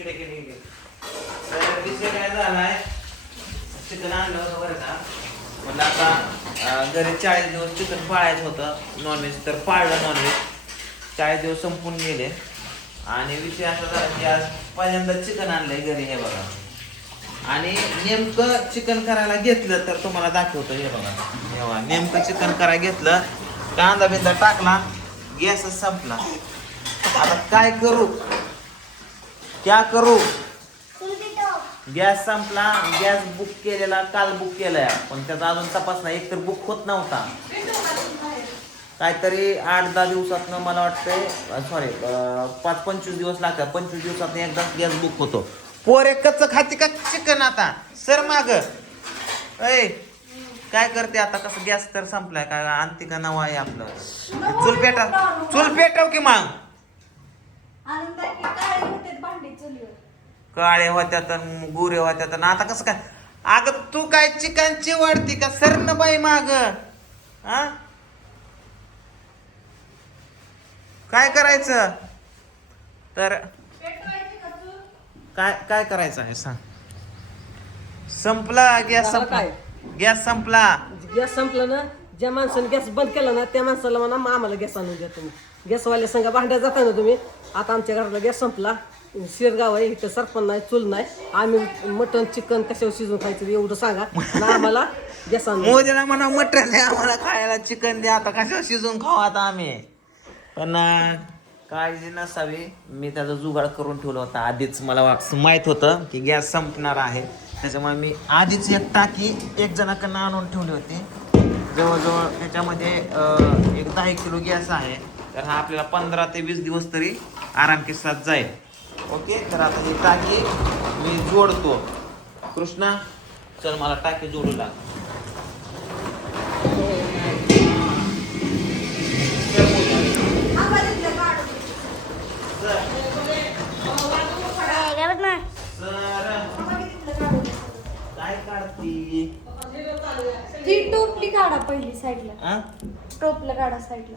तर विषय काय झालाय, चिकन आणलं होतं बरं का. म्हणलं आता घरी 40 दिवस चिकन पाळायचं होतं, नॉनव्हेज तर पाळलं नॉनव्हेज. 40 दिवस संपून गेले आणि विषय असा झाला की आज पहिल्यांदा चिकन आणलंय घरी. हे बघा, आणि नेमकं चिकन करायला घेतलं तर तुम्हाला दाखवतो. हे बघा, तेव्हा नेमकं चिकन करायला घेतलं, कांदा बिंदा टाकला, गॅसच संपला. आता काय करू, क्या करू, गॅस संपला. गॅस बुक केलेला काल बुक केलाय, पण त्याचा अजून तपास नाही. एक तर बुक होत नव्हता, काहीतरी 8-10 दिवसातनं मला वाटतंय, सॉरी 5-25 दिवस लागतात. 25 दिवसात एकदा गॅस बुक होतो. पोरे कच्च खाते का चिकन? आता सर माग ऐ काय करते आता? कसं गॅस तर संपलाय, काय आणते का नवा आहे आपलं? चूल पेटव की मग. काळे होत्या तर गुरे होत्या तर आता कसं काय? अगं तू काय चिकनची वाढती का? सर न बाई माग. हा, काय करायचं तर? काय काय करायचं आहे सांग? संपला गॅस, संपला गॅस, संपला गॅस संपला ना. ज्या माणसाने गॅस बंद केला ना त्या माणसाला म्हणा आम्हाला गॅस आणून द्या तुम्ही. गॅसवाल्या संघ भांड्या जाता ना तुम्ही. आता आमच्या घराला गॅस संपला. शिरगाव आहे इथं, सरपण नाही, चूल नाही. आम्ही मटन चिकन कशावर शिजून खायचं एवढं सांगा ना आम्हाला गॅस आणून. मोदीला म्हणा मटण आहे आम्हाला खायला, चिकन द्या. आता कशावर शिजून खाऊ आता आम्ही? पण काळजी नसावी, मी त्याचा जुगाड करून ठेवला होता आधीच. मला माहित होतं की गॅस संपणार आहे, त्याच्यामुळे मी आधीच एक टाकी एक जणाकडनं आणून ठेवली होती. जवळजवळ त्याच्यामध्ये एक 10 किलो गॅस आहे. तर हा आपल्याला 15 ते 20 दिवस तरी आराम के साथ जाईल. ओके, तर आता ही टाकी मी जोडतो. कृष्णा चल, मला टाकी जोडू लाग. काय काढती ती टोपली काढा पहिली साईडला. टोपला काढा साईडला.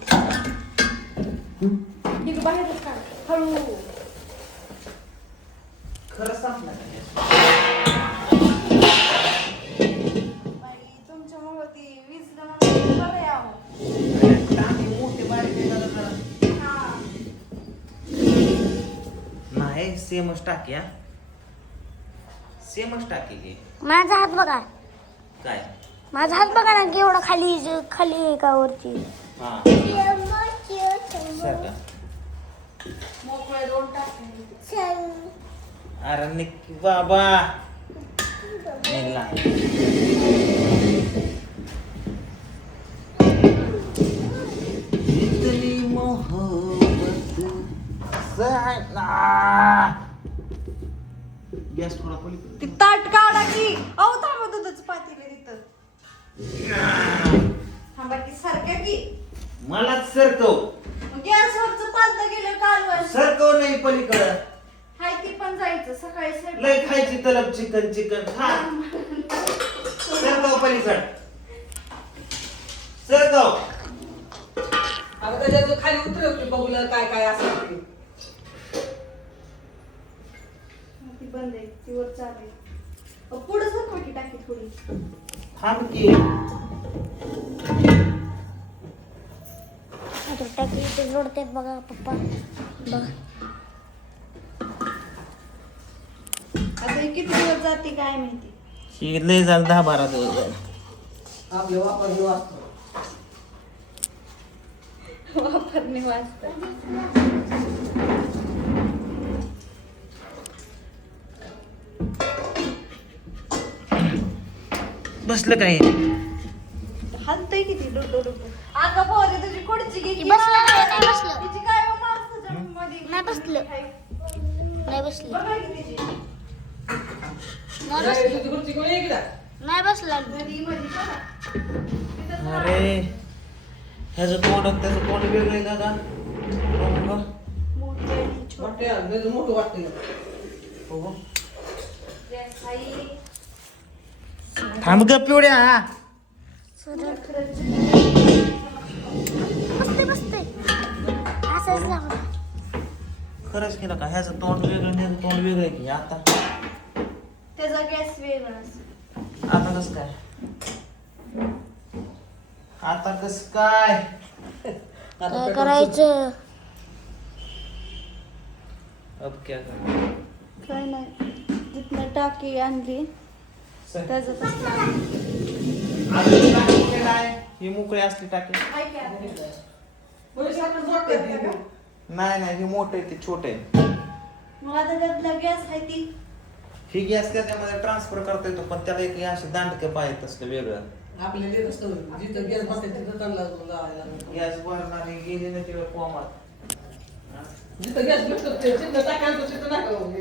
ठीक, बाहेरच काढा हळू. खरं सांग ना, तुमच्यामुळे ती वीजला म्हणून बरं आहे अहो. टाकी मोठी बारीक नाही, सेमच टाकी. हा, सेमच टाकी घे. माझा हात बघा, काय माझा हात बघा ना केवढा खाली खाली आहे का वरती. हा, सर का? मोकळे 2 टाके. अरे निक्की बाबा निघला. इतनी मोहब्बत गॅस थोडा पलीकडे. ती ताट काढा की. अहो थांबा, दुधाचं पातेलं तिथं थांबा की. सारख्या की मलाच सरकव. गॅसवरचं पालतं गेलं कालवण. सरकव नाही पलीकडं. हाय ती पण जायचं सकाळी लय खायची तलब चिकन चिकन खा. सरकव पलीकड, सरकव. आता त्याच्यात खाली उतरव बघूला काय काय असं ते. ती बंद आहे, ती वर चालू आहे. पुढं सरकवा की टाकी थोडी. थांब की. आता टाकी इथे जोडते बघा पप्पा, बघा. आता हे किती दिवस जाते काय माहिती. ही लय झालं 10-12 दिवस झाले. आपले वापर हे वाचतो. वापरणे वाचतात. बसलं काय? हलतय किती डोटो डोटो. अगं पोरे तुझी खुर्ची घे की. बसलं नाही बसलं, तिची काय हो माणसाच्या मध्ये. नाही बसलं, नाही बसलं, बघा की तिची. नाही बसलं, नाही बसलं. मध्ये मध्ये बघा. अरे ह्याचं तोंड आणि त्याचं तोंड वेगळं आहे का? मोठी आणि छोटी. मोठे मोठं वाटतं. बघू. गॅस आई. थांब ग पिवड्या. बसते बसते असंच लावलं. खरंच केलं का ह्याचं तोंड वेगळं आणि ह्याचं तोंड वेगळं आहे की आता त्याचा गॅस वेगळा असतो. आता कसं काय आता कसं काय काय करायचं अब क्या कर काय नाही तिथनं टाकी आणली त्याचं तसलं ही मोकळी असली टाकी हाय की आता? नाही नाही ही मोठं आहे ते छोटे आहे मग आता त्यातला गॅस आहे ती ही गॅस त्याच्यामध्ये ट्रान्सफर करता येतो पण त्याला एक असे दांडके पाहिजे असलं वेगळं आपल्याला असतं जिथं गॅस बसेल तिथं त्यांना लावायला लागतं. गॅस भरणारी गेली ना तिला कोमात जिथं गॅस भेटतो ते तिथं टाकायचं तिथं टाकावं.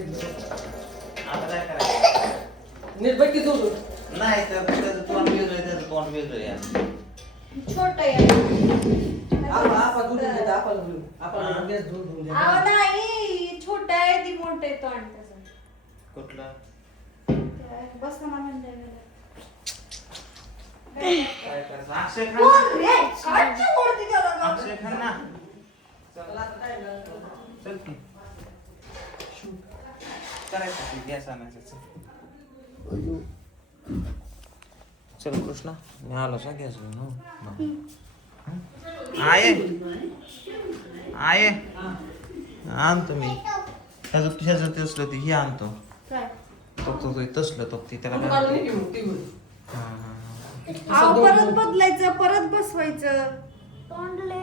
आता काय करायचं नीट बघ की जोडून. नाही तर त्याचं तोंड वेगळं आहे त्याचं तोंड वेगळं आहे छोट आहे आपण जोडून देतो, आपण जोडून. आपण गॅस जोडून देतो. अहो नाही छोट आहे ती मोठं आहे तो आणि त्याचं कुठलं बस ना म्हणलं काय करायचं अक्षय खान अक्षय खान ना चल की करायचं गॅस आणायचं चल कृष्णा मी आलो सा गॅस घेऊन आहे आहे आणतो मी ह्याचं तसलं ते हे आणतो काय तो तसलं तो ती त्याला आपण काय काढून म्हणतात? घेऊ, ती घेऊ. हा, हा, हा. अहो परत बदलायचं परत बसवायचं तोंडले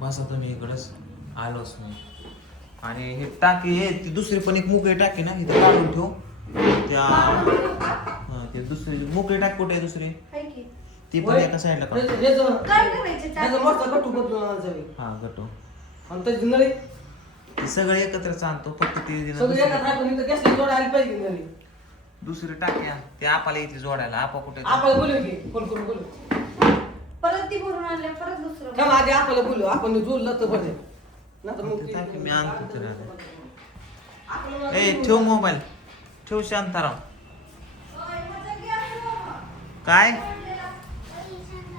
बसा तुम्ही इकडंच आलोच मी आणि हे टाकी आहे ती दुसरी पण एक मोकळी टाकी ना इथे काढून ठेव त्या हा, ते दुसरी मोकळी टाकी कुठे आहे दुसरी हाय की ती पण एका साईडला काढ ह्याचं- काय करायचे ह्याचं मस्त गट्टू बदलून आणायचं आहे. हा गटो आणि त्याची नळी ते सगळे एकत्रच आणतो फक्त ते सगळी एका थापून इथं गॅसला जोडायला पाहिजे नळी. दुसरी टाकी आण. ते आपाला इथे जोडायला आपा कुठे आपल्याला बोलू की फोन करून बोलू. परत ती भरून आणल्या परत दुसरं थांब आधी आपल्याला बोलू आपण जोडलं तर बरे नाहीतर मग ते टाकी मी आणतो त्याला आपल्याला ए ठेव मोबाईल ठेव शांताराम काय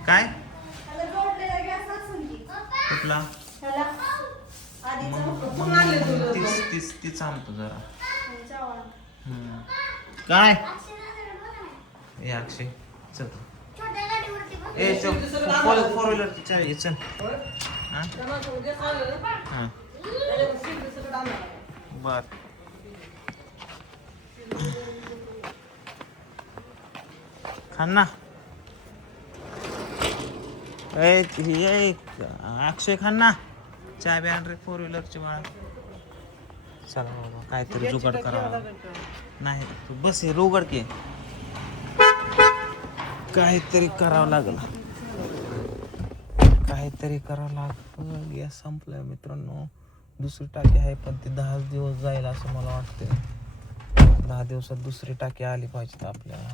काय त्याला जोडलेला गॅस असेल की कुठला त्याला आधीचा कुठून आणले तुला? तीच आणतो जरा चव्हाण. हम्म. काय ए अक्षय चल ए चल फोर व्हीलरची चावी चल होय? हा त्या माणसानं गॅस आणलं ना, हा त्याच्यावर सीट सगळं आणलं. बर खान ना ए अक्षय खान ना चावी आण रे फोर व्हीलरची बाळा चला बाबा काहीतरी जुगाड करावा नाही तू बस हे रोगड की काहीतरी करावं लागल काहीतरी करावं लागल गॅस संपलाय मित्रांनो दुसरी टाकी आहे पण ती 10 दिवस जाईल असं मला वाटतंय 10 दिवसात दुसरी टाकी आली पाहिजे आपल्याला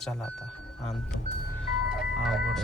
चला आता आणतो अवघड